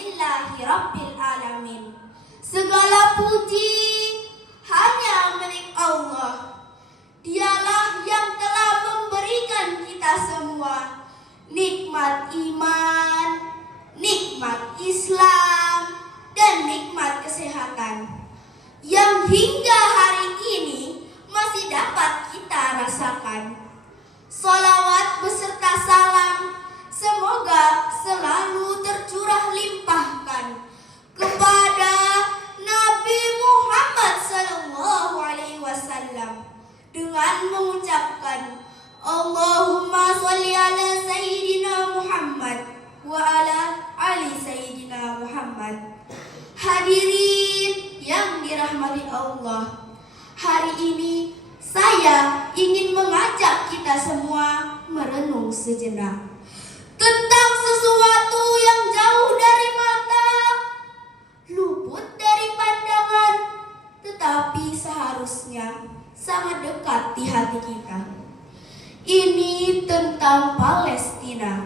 Alhamdulillahi Rabbil Alamin. Segala puji hanya milik Allah. Dialah yang telah memberikan kita semua nikmat iman, nikmat Islam, dan nikmat kesehatan yang hingga hari ini masih dapat kita rasakan. Sholawat beserta salam semoga selalu tercurah limpahkan kepada Nabi Muhammad SAW dengan mengucapkan Allahumma sholli ala Sayyidina Muhammad wa ala ali Sayyidina Muhammad. Hadirin yang dirahmati Allah, hari ini saya ingin mengajak kita semua merenung sejenak tentang sesuatu yang jauh dari mata, luput dari pandangan, tetapi seharusnya sangat dekat di hati kita. Ini tentang Palestina,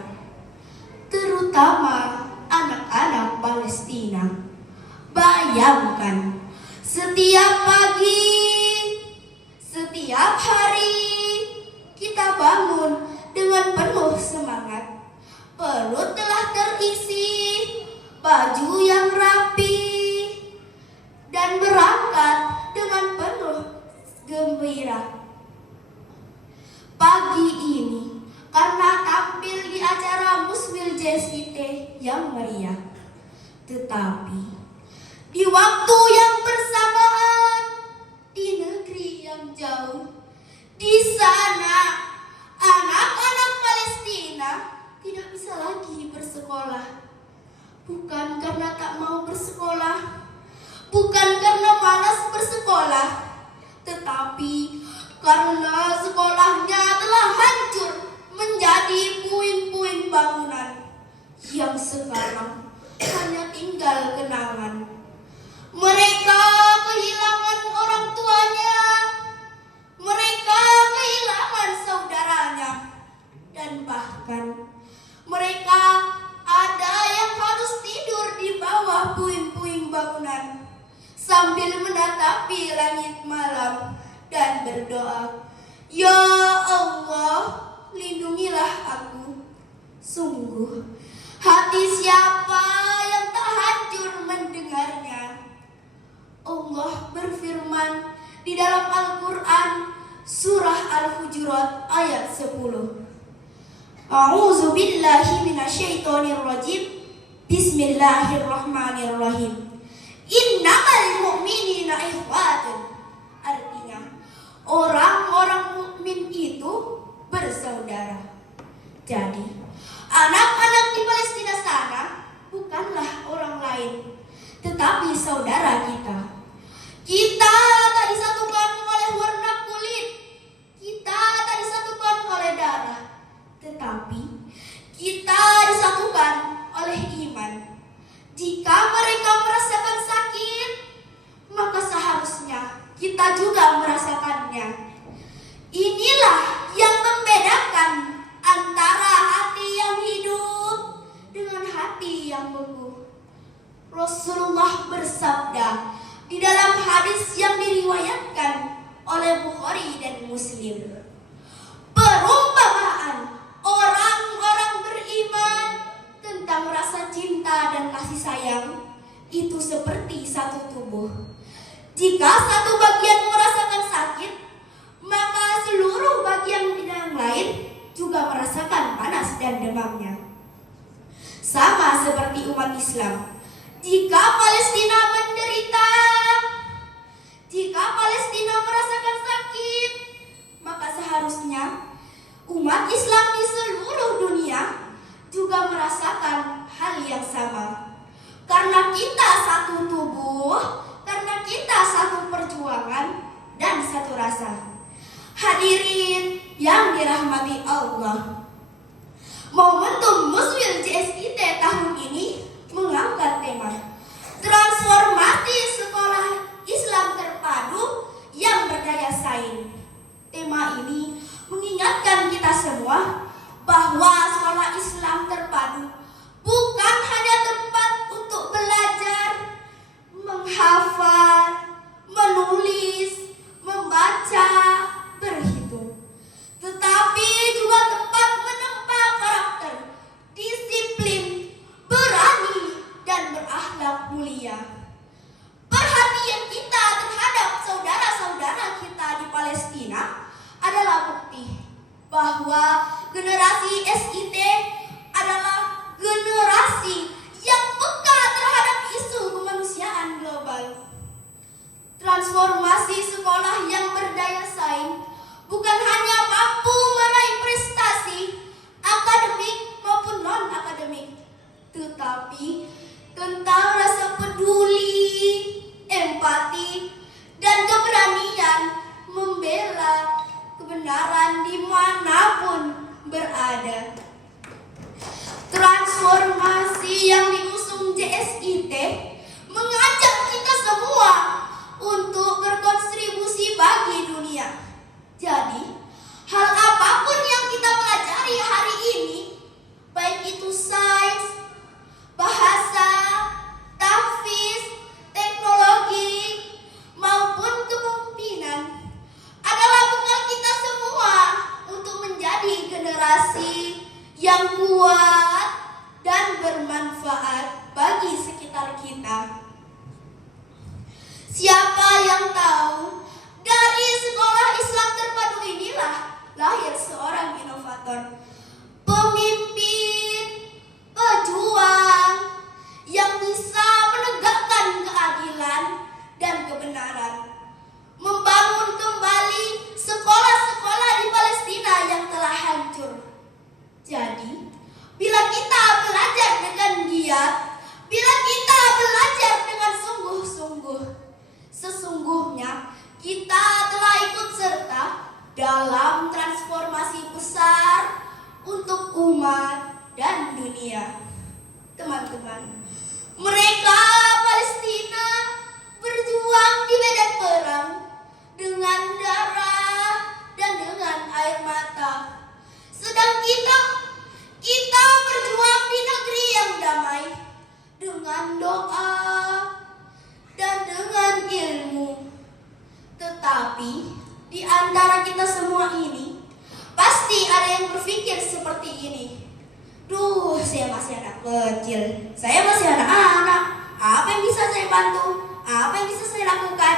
terutama anak-anak Palestina. Bayangkan, setiap pagi, setiap hari kita bangun dengan penuh semangat. Perut telah terisi, baju yang rapi, dan berangkat dengan penuh gembira. Pagi ini karena tampil di acara Musmil JSIT yang meriah, tetapi di waktu yang bersamaan di negeri yang jauh, di sana anak-anak Palestina tidak bisa lagi bersekolah. Bukan karena tak mau bersekolah, bukan karena malas bersekolah, tetapi karena sekolahnya telah hancur menjadi puing-puing bangunan yang sekarang hanya tinggal kenangan. Mereka kehilangan orang tuanya, mereka kehilangan saudaranya, dan bahkan mereka ada yang harus tidur di bawah puing-puing bangunan sambil menatapi langit malam dan berdoa, "Ya Allah, lindungilah aku." Sungguh, hati siapa yang tak hancur mendengarnya. Allah berfirman di dalam Al-Quran surah Al-Hujurat ayat 10. A'udzu billahi minasyaitonir rajim. Bismillahirrahmanirrahim. Innamal mu'minina ikhwatun. Artinya, orang-orang mukmin itu bersaudara. Jadi, anak-anak di Palestina sana bukanlah orang lain, tetapi saudara kita. Kita tak disatukan oleh warna kulit, kita tak disatukan oleh darah, tetapi kita disatukan oleh iman. Jika mereka merasakan sakit, maka seharusnya kita juga merasakannya. Inilah yang membedakan antara hati yang hidup dengan hati yang beku. Rasulullah bersabda di dalam hadis yang diriwayatkan oleh Bukhari dan Muslim, perumpamaan orang-orang beriman tentang rasa cinta dan kasih sayang itu seperti satu tubuh. Jika satu bagian merasakan sakit, maka seluruh bagian yang lain juga merasakan panas dan demamnya. Sama seperti umat Islam, jika Palestina menderita, jika Palestina merasakan sakit, maka seharusnya umat Islam di seluruh dunia juga merasakan hal yang sama. Karena kita satu tubuh, karena kita satu perjuangan dan satu rasa. Hadirin yang dirahmati Allah, momentum Musmil JSIT tahun ini mengangkat tema transformasi sekolah Islam terpadu yang berdaya saing. Tema ini mengingatkan kita semua bahwa sekolah Islam terpadu bukan hanya tempat untuk generasi SIT adalah generasi yang peka terhadap isu kemanusiaan global. Transformasi sekolah yang berdaya saing bukan hanya mampu meraih prestasi akademik maupun non-akademik, tetapi tentang rasa peduli, empati, dan keberanian membela kebenaran dimanapun berada. Transformasi yang diusung JSIT mengajak kita semua untuk berkontribusi bagi dunia. Jadi, hal apapun yang kita pelajari hari ini, baik itu sains, bahasa, tahfiz, teknologi, maupun kepemimpinan, adalah bekal kita semua untuk menjadi generasi yang kuat dan bermanfaat bagi sekitar kita. Siapa yang tahu, dari sekolah Islam terpadu inilah lahir seorang inovator, pemimpin, pejuang yang bisa menegakkan keadilan dan kebenaran, membangun kembali sekolah-sekolah di Palestina yang telah hancur. Jadi, bila kita belajar dengan giat, bila kita belajar dengan sungguh-sungguh, sesungguhnya kita telah ikut serta dalam transformasi besar untuk umat dan dunia. Teman-teman, mereka Palestina berjuang di medan perang dengan darah dan dengan air mata. Sedang kita berjuang di negeri yang damai dengan doa dan dengan ilmu. Tetapi di antara kita semua ini pasti ada yang berpikir seperti ini. Duh, saya masih anak kecil, saya masih anak-anak. Apa yang bisa saya bantu? Apa yang bisa saya lakukan?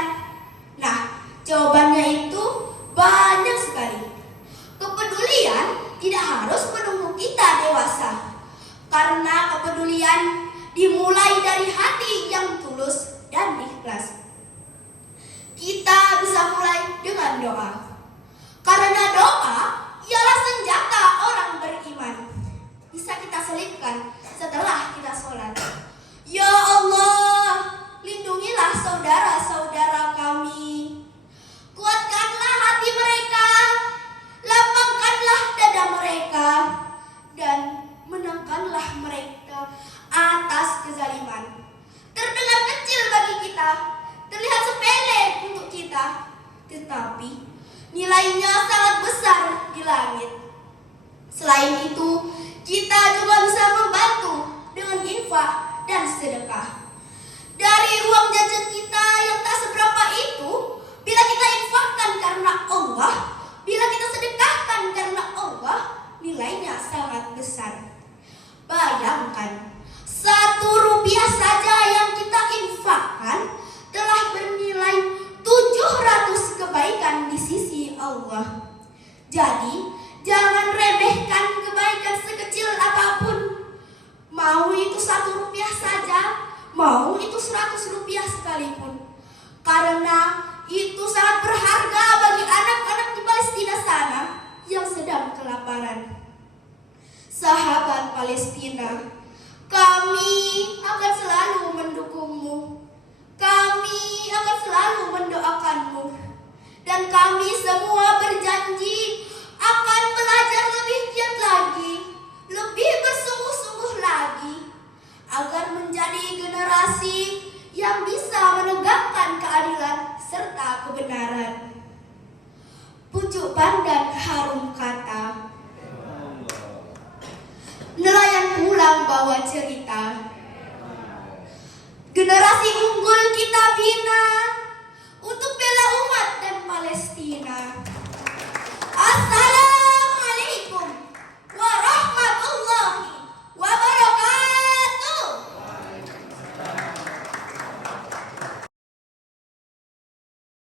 Nah, jawabannya itu banyak sekali. Kepedulian tidak harus menunggu kita dewasa, karena kepedulian dimulai dari hati yang tulus dan ikhlas. Kita bisa mulai dengan doa, karena doa ialah senjata orang beriman. Bisa kita selipkan setelah kita sholat. Ya Allah, lindungilah saudara-saudara kami. Kuatkanlah hati mereka, lapangkanlah dada mereka, dan menangkanlah mereka atas kezaliman. Terdengar kecil bagi kita, terlihat sepele untuk kita, tetapi nilainya sangat besar di langit. Selain itu, kita juga bisa membantu dengan infak dan sedekah. Dari uang jajan kita yang tak seberapa itu, bila kita infakkan karena Allah, bila kita sedekahkan karena Allah, nilainya sangat besar. Bayangkan, 1 rupiah saja yang kita infakkan telah bernilai 700 kebaikan di sisi Allah. Jadi, jangan remehkan kebaikan sekecil apapun. Mau itu 1 rupiah saja, mau itu 100 rupiah sekalipun. Karena itu sangat berharga bagi anak-anak di Palestina sana yang sedang kelaparan. Sahabat Palestina, kami akan selalu mendukungmu. Kami akan selalu mendoakanmu. Dan kami semua berjanji akan belajar lebih giat lagi, lebih bersungguh-sungguh lagi, agar menjadi generasi yang bisa menegakkan keadilan serta kebenaran. Pucuk Pandan harum kata, nelayan pulang bawa cerita. Generasi unggul kita bina untuk bela umat dan Palestina. Assalamualaikum.